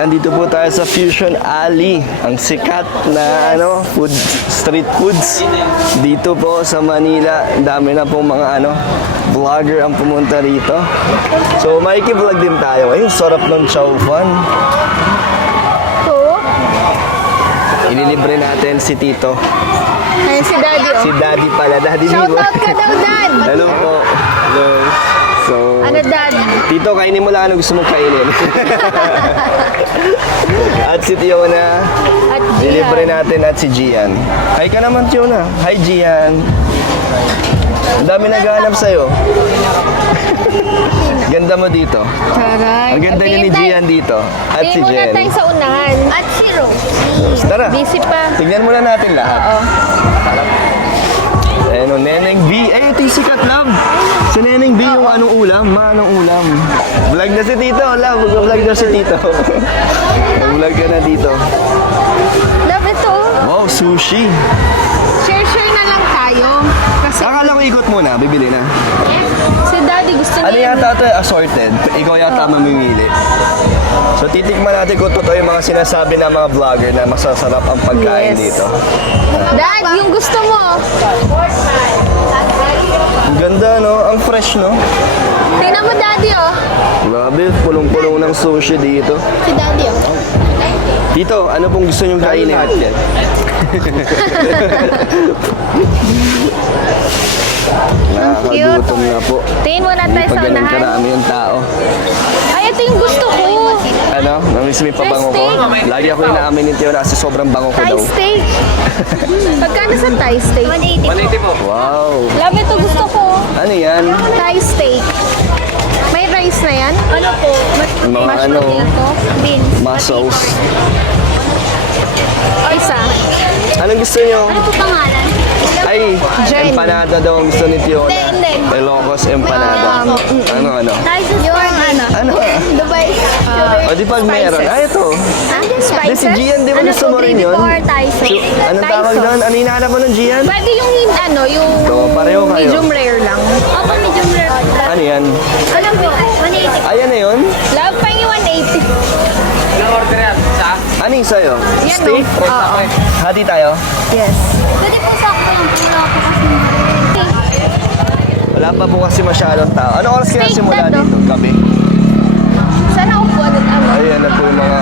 Nandito po tayo sa Fusion Alley, ang sikat na street foods dito po sa Manila. Ang dami na pong mga vlogger ang pumunta rito. So makiki-vlog din tayo. Ayun, sarap ng chow fan. Ililibre natin si Tito. Ayun si Daddy, oh. Si Daddy pala, Daddy Shout Vivo. out ka daw, Dad. Hello po. Hello. So, Ano, Dad? Tito, kainin mo lang gusto mong kainin. At si Tiona. At Dilibre Gian. natin at si Gian. Hi ka naman, Tiona. Hi, Gian. Ang dami naghahanap sa'yo. Ganda mo dito. Taray. Ang ganda niya ni Gian dito. At si Tingin muna Jen. tayo sa unahan. At si Rose. Tara. Busy pa. Tignan muna natin lahat. Oo. Ayan o, Neneng B. Ito yung sikat, love. Si Neneng B yung anong ulam? Anong ulam? Vlog na si Tito, love. Vlog na si Tito. Vlog ka na dito. Love, ito, oh. Wow, sushi. Share na lang tayo. Kasi Akala ko ikot muna, bibili na. si Daddy gusto Ano niya. yata ito? Assorted. Ikaw yata mamimili. So titikman natin kung totoo yung mga sinasabi ng mga vlogger na masasarap ang pagkain Yes. dito. Dad, yung gusto mo. Ang ganda, no? Ang fresh, no? Tingnan mo, Daddy, oh. Grabe, pulong-pulong ng sushi dito. Si Daddy, oh. Tito, ano pong gusto nyong kainin? Nakakagutom na po. Tingin muna tayo sa Pag ganun unahan. karami yung tao. Ay, ito yung gusto ko. Ano? Namiss mo yung pabango ko? Steak. Lagi ako inaamin ni Tio kasi sobrang bango ko Thai daw. steak. Pagkano sa Thai steak? 180. Wow! Love, ito gusto ko. Ano yan? Thai steak. May rice na yan? Ano po? Mga Mashed ano, potato. Beans. muscles. Isa. Anong gusto nyo? Ano po pangalan? Ay, Jen. empanada daw ang gusto ni Tio. Hindi. Ilocos empanada. Ano? Yung ano? Ano? Dubai. O di pag meron. Ay, ito. Di si Spices? Gian, di ba gusto mo rin yun? Thai sauce? Anong Thai tawag sauce. doon? Ano hinahanap mo ng Gian? Pwede yung yung Ito, pareho kayo. medium rare lang. Opo, medium rare. Ano yan? Ano po? 180. Ayan na yun? Love pa yung 180. Ano yung sa'yo? Yan, Steak? no? Oo. Hati tayo? Yes. Pwede po sa ako yung pula ko kasi. Wala pa po kasi masyadong tao. Ano oras kaya Steak simula na to. dito? Gabi? Sana upo agad ano? Ayan na po yung mga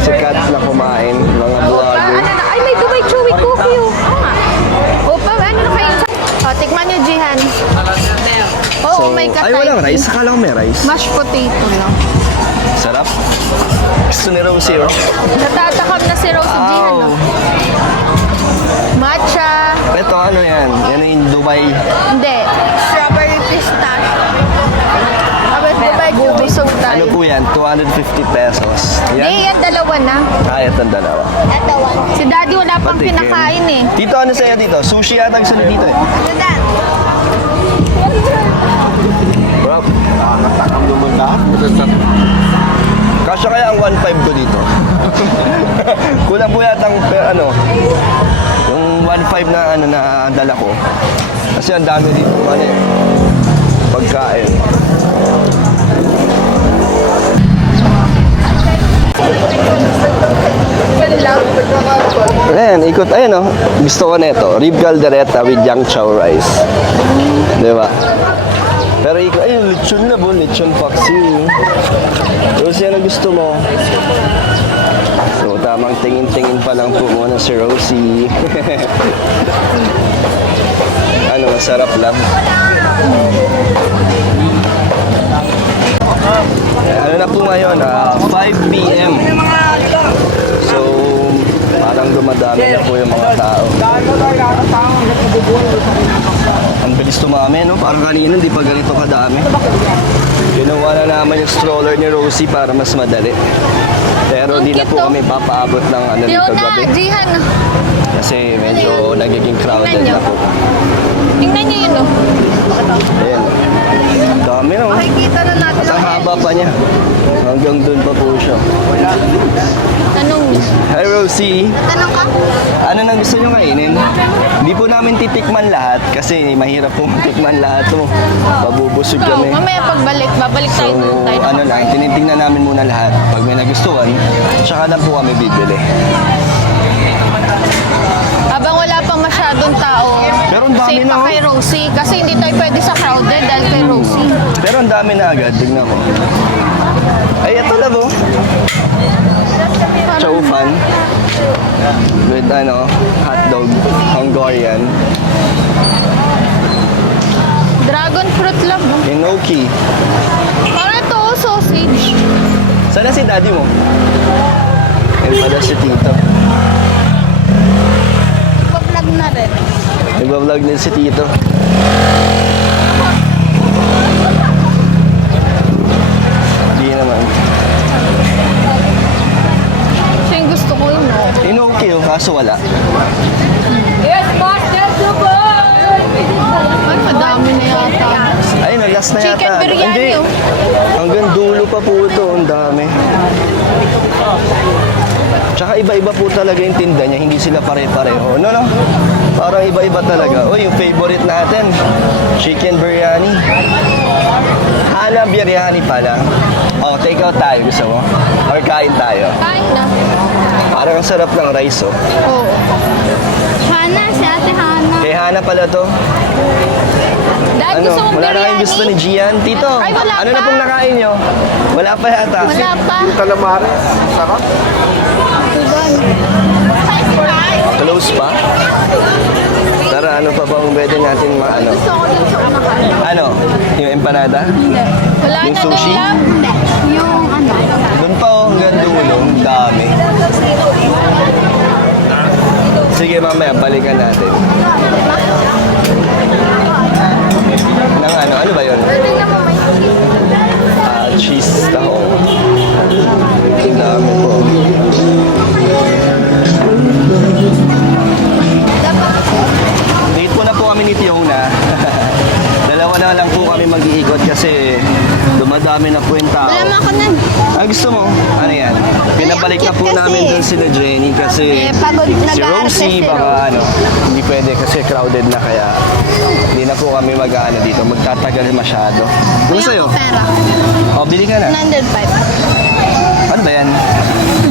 sikat na kumain, mga vlogger. Ay, may Dubai Chewy Cookie. Opa, ano na kayo? Tikman nyo, Jihan. Oo, may ay, katay. walang rice. Akala ko may rice. Mashed potato lang. Sarap. Gusto ni Rosie, oh. Natatakam na si Rose Jihan, no? Matcha. Ito, ano yan? Yan yung Dubai. Hindi. Strawberry pistachio. Dubai Chewy Busog Ano tayo. po yan? 250 pesos. Hindi, Yan? yan dalawa na. Kaya itong dalawa. Si Daddy wala pang Patikim. pinakain eh. Tito, ano sa'yo dito? Sushi yata gusto ni Tito eh. Ano, Dad? Bro, nakatakam naman lahat. Kasya kaya ang 1.5 ko dito. Kulang po yata ang yung 1.5 na na dala ko. Kasi ang dami dito pagkain. Ayan, ikot. Ayan oh. Gusto ko nito. Rib caldereta with yang chow rice. Diba? Pero ikot. Ayun, lechon na po. Lechon paksiw. Rosie, ano gusto mo? So, tamang tingin-tingin pa lang po muna si Rosie. Ano, masarap lang. Ano na po ngayon? 5 p.m. So, parang dumadami na po yung mga tao. Ang bilis tumami, no? Parang kanina, hindi pa ganito kadami. Ginawa na naman yung stroller ni Rosie para mas madali. Pero di na po kami papaabot ng dito gabi. Jihan. Kasi medyo nagiging crowded na po. Tingnan niyo yun, oh. Ayan. Dami, no? Makikita na natin. At ang haba pa niya. Hanggang dun pa po siya. Tanong niyo. Hi, Rose. Rosie, Tanong ka? ano nang gusto nyo kainin? Hindi po namin titikman lahat kasi mahirap po matikman lahat to. Mabubusog Ikaw, kami. mamaya pagbalik, babalik tayo So, doon tayo. ano lang, tinitingnan namin muna lahat. Pag may nagustuhan, tsaka lang po kami bibili. Habang wala pa masyadong tao, Pero ang dami safe na, pa oh. kay Rosie. Kasi hindi tayo pwede sa crowded dahil kay Rosie. Pero ang dami na agad, tignan ko. Ay, ito na po. Chow fan. With hotdog, Hungarian. Dragon fruit lang. No? Enoki. Parang ito, sausage. Sana si daddy mo? Yan pala si tito. Pa-vlog na rin. Nagbablog din si tito. Hindi naman. Siya yung gusto ko yun, no? Enoki yung kaso wala. Ay, madami na yata. Ay, last na yata. Chicken biryani, Hindi. oh. Hanggang dulo pa po ito. Ang dami. Tsaka iba-iba po talaga yung tinda niya. Hindi sila pare-pareho. No? Parang iba-iba talaga. Uy, yung favorite natin. Chicken biryani. Hana biryani pala. Oh, take out tayo. Gusto mo? Or kain tayo? Kain na. Parang ang sarap ng rice, oh. Oo. Hana, si ate Hana. Kay Hana pala to. Dad, gusto mong Wala na kayong biryani? gusto ni Gian? Tito, Ay, wala ano pa. na pong nakain nyo? Wala pa yata. Wala pa. Calamares, sarap. Tuban. Close pa? Tara, ano pa bang pwede natin maano? Gusto ko dun sa unahan. Ano? Yung empanada? Hindi. Wala Yung na dun sushi? lang. Hindi. Yung ano. Doon pa oh, hanggang dulo. Ang dami. Sige, mamaya, balikan natin. Nang ano ba yun? Tingnan mo may Cheese taho. Ang dami po. Late po na po kami ni Tiona. Dalawa na lang po kami mag-iikot kasi dumadami na po yung tao. Wala mo ako nun. Gusto mo? Ano yan? Pinabalik na ang po cute namin kasi. dun sila Jenny kasi Pagod si nag-aaral Rosie si baka hindi pwede kasi crowded na kaya hindi na po kami mag-ano dito, magtatagal masyado. Ano sa'yo? Pera. O, bili ka na. 105. Ano ba yan?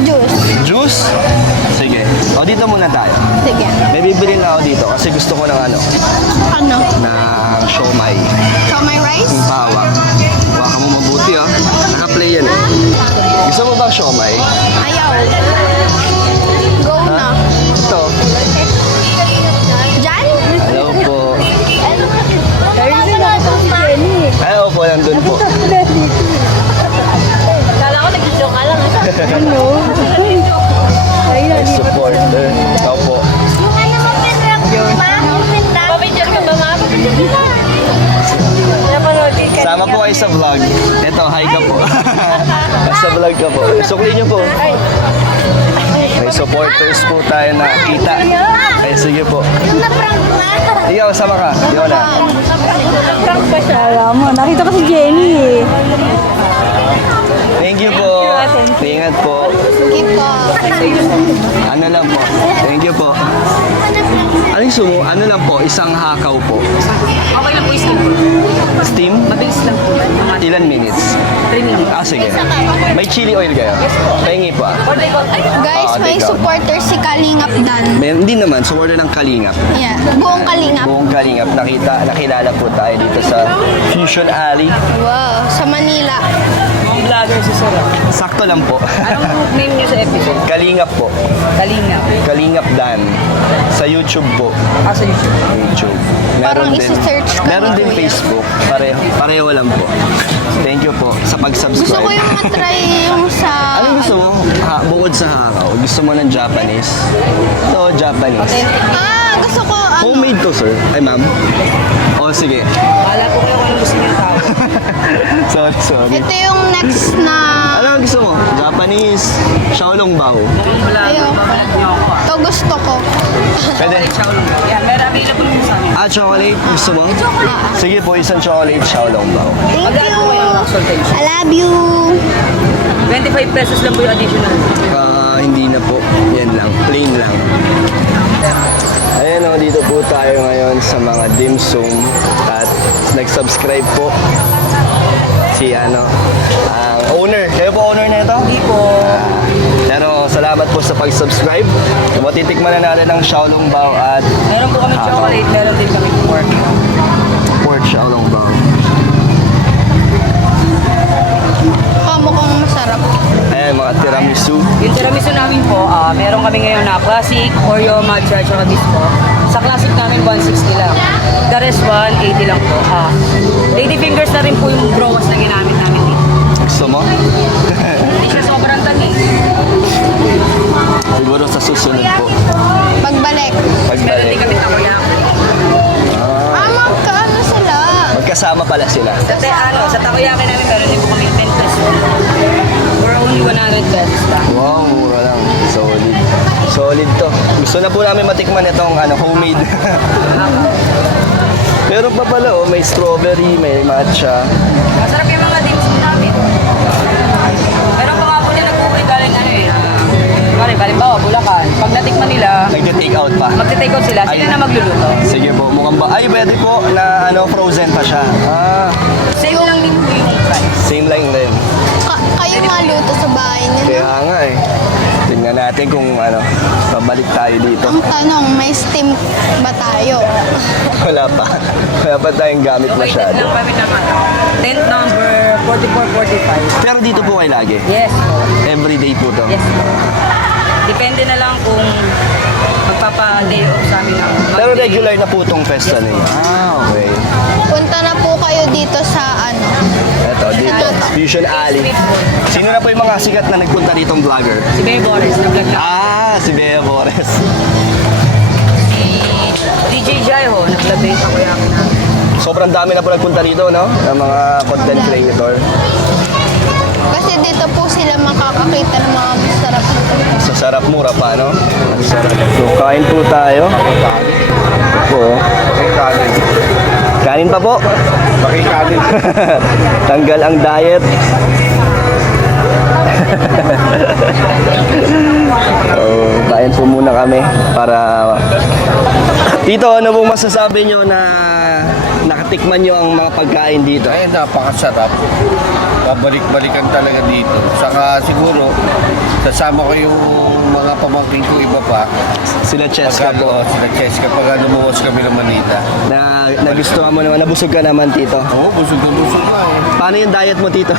Juice. Juice? Sige. O, dito muna tayo. Sige. May bibili na ako dito kasi gusto ko ng Ano? ng siomay. So, my rice? Yung pawak. Baka mo mabuti oh. Naka-play yan eh. Gusto mo bang siomay? Ayaw. Go na. Ito. Diyan? Hello po. Ay, opo, nandun po. Kala ko nag-joke ka lang. May supporter. Opo. Papicture ka ba, ma? Sama po kayo sa vlog. Ito, hi ka po. Sa vlog ka po. Sukli niyo po. May supporters po tayo na kita. Ay, sige po. Na-prank na. Ikaw, sama ka. Yona. Na-prank pa siya. Alam mo, nakita ko si Jenny eh. Thank you po. Ingat po. Keep Ano lang po. Thank you po. Ano yung sumo? Ano lang po? Isang hakaw po. Okay lang po isip. Steam? Mabilis lang po. Ilan minutes? 3 lang. Sige. May chili oil kayo? Pahingi po ah. Order ko. Ay, Guys, may take out. supporter si Kalingap Dan. Hindi naman. So, order ng Kalingap. Yeah. Buong Kalingap. Buong Kalingap. Nakilala po tayo dito sa Fusion Alley. Wow. Sa Manila. mga vlogger si Sir. Sakto lang po. Anong name niya sa episode? Kalingap po. Kalina. Kalingap Dan. Sa YouTube po. Sa YouTube. YouTube. Parang isi-search ko Meron na din po yan. Facebook. Pareho lang po. Thank you po sa pag-subscribe. Gusto ko yung matry yung sa... Ano gusto mo? Bukod sa hakaw, gusto mo ng Japanese? Ito, Japanese. Gusto ko ano. Homemade to, sir. Ay, ma'am. O, sige. Wala po kayo kung ano gusto niyo tao. Sorry. Ito yung next na... Ano ang gusto mo? Japanese, Shaolong Bao. Ayoko. Ito gusto ko. Pwede? Yeah, meron available mo sa amin. Chocolate, gusto mo? Sige po, isang chocolate Shaolong Bao. Thank Magkano po yung you. consultation? I love you. 25 pesos lang po yung additional. hindi na po. Yan lang, plain lang. Ayan o, dito po tayo ngayon sa mga dim sum at nag-subscribe po si ang owner. Kayo po owner na ito? Hindi po. Pero salamat po sa pag-subscribe. Matitikman na natin ang Xiaolong Bao at Meron po kami chocolate, meron din kami pork. pork Xiaolong Bao. Mukhang masarap. Ayan, mga tiramisu. Yung tiramisu namin po, meron kami ngayon na classic, Oreo, matcha, tsaka bisco. Sa classic namin, 160 lang. The rest, 180 lang po. Lady fingers na rin po yung browas na ginamit namin dito. Gusto mo? Hindi siya sobrang tanis. Siguro sa susunod po. Pagbalik. Meron din Pagbalik. kami takoyaki. Magkaano sila? Magkasama pala sila. Sa takoyaki namin, meron din po kami 10 pesos. For only 100 pesos lang. Wow, mura lang. Solid. Solid to. Gusto na po namin matikman itong homemade. Meron pa pala may strawberry, may matcha. Masarap yung mga dim sum namin. Meron pa nga po na nag-uwi galing halimbawa, Bulacan. Pag natikman nila, Nagte-take out pa. magte-take out sila, sila Ay. na magluluto. Sige po, mukhang ba? Ay, pwede po na frozen pa siya. Same lang din po yung price. Same lang rin. Kayo maluto sa bahay niyo. Kaya nga eh. Tingnan natin kung pabalik tayo dito. Ang tanong, may steam ba tayo? Wala pa. Wala pa tayong gamit Located masyado. lang kami naman. Tent number 4445. Pero dito po kayo lagi. Yes po. Everyday po to. Yes po. Depende na lang kung magpapa-day off sa amin. Pero regular na po itong festa na yun. Okay. Punta na po kayo dito sa Ito, dito. Fusion Alley. Sino na po yung mga sikat na nagpunta ditong vlogger? Si Bea Boris, nag-vlog na. Si Bea Bores. Si DJ Jaiho, nag-vlog din sa kuya namin. Sobrang dami na po nagpunta dito, no? Ng mga content creator. Kasi dito po sila makakakita ng mga masarap na Sa sarap mura pa, no? Ang sarap. So, kain po tayo. Ito po. Kanin pa po. Pakikanin. Tanggal ang diet. So, kain po muna kami para... Tito, ano pong masasabi nyo na nakatikman nyo ang mga pagkain dito? Ay, napakasarap. Pabalik-balikan talaga dito. Saka siguro, kasama ko yung mga pamangkin ko iba pa. Sila Cheska po. Sila Cheska, pag lumuwas kami ng Manila. Na nagustuhan mo naman, nabusog ka naman, Tito. Oo, busog na eh. Paano yung diet mo, Tito?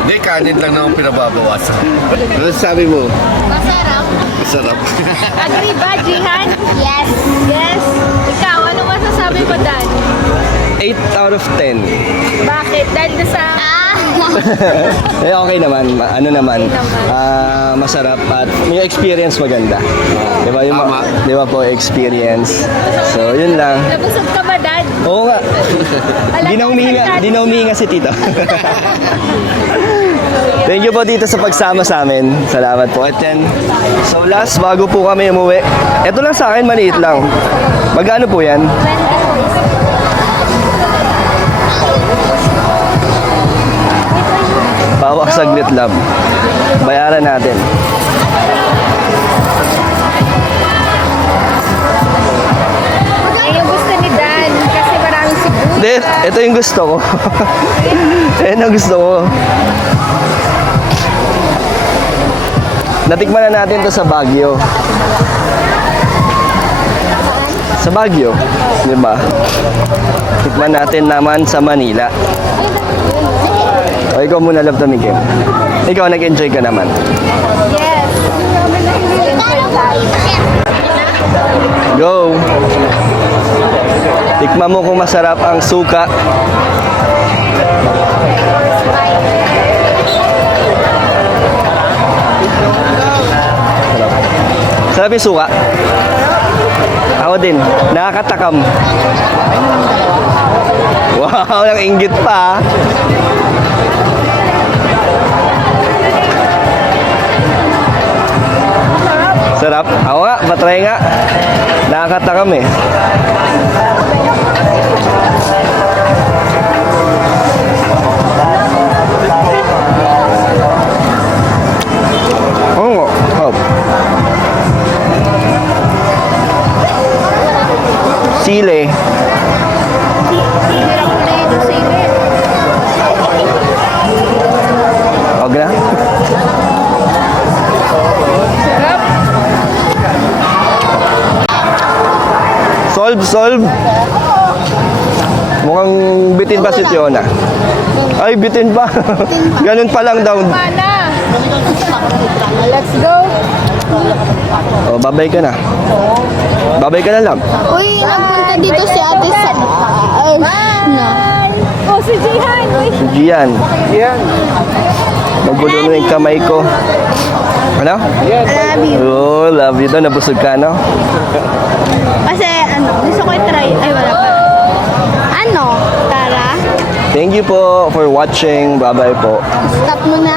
Hindi, kanin lang naman pinababawasan. Ano sabi mo? masarap. Masarap. Agree ba, Jihan? Yes. Yes. Ikaw, ano masasabi mo, Dan? 8 out of 10. Bakit? Dahil sa... Okay naman, ano naman, masarap at yung experience maganda. Di ba? Yung, Tama. di ba po, experience. So, yun lang. Nabusog ka ba, Dan? Oo nga. Di na humihinga si Tito. Thank you po dito sa pagsama sa amin. Salamat po. At yan, so last, bago po kami umuwi, ito lang sa akin, maliit lang. Magkano po yan? Pawak saglit lang. Bayaran natin. Yung gusto ni Dan, kasi maraming sibuyas. Hindi, ito yung gusto ko. Yan ang gusto ko. Natikman na natin to sa Baguio. Sa Baguio, di ba? Tikman natin naman sa Manila. O, ikaw muna, love tumikim. Ikaw, nag-enjoy ka naman. Yes. Go! Tikman mo kung masarap ang suka. Sarap yung suka. Ako din. Nakakatakam. Wow, ang inggit pa. Sarap. Ako nga, patry nga. Nakakatakam eh. Oo. Solve. Mukhang bitin pa si Tiona. Ay, bitin pa. Ganun pa lang daw. Mana. Let's go. Oh, babay ka na. Babay ka na lang. Uy, nagpunta dito si ate sa... no. Oh, si Jihan. Uy. Si Gian. Magulo na yung kamay ko. Ano? I love you. Oh, love you daw. Nabusog ka, no? Kasi gusto ko i-try. Ay, wala pa. Tara. Thank you po for watching. Bye-bye po. Stop mo na.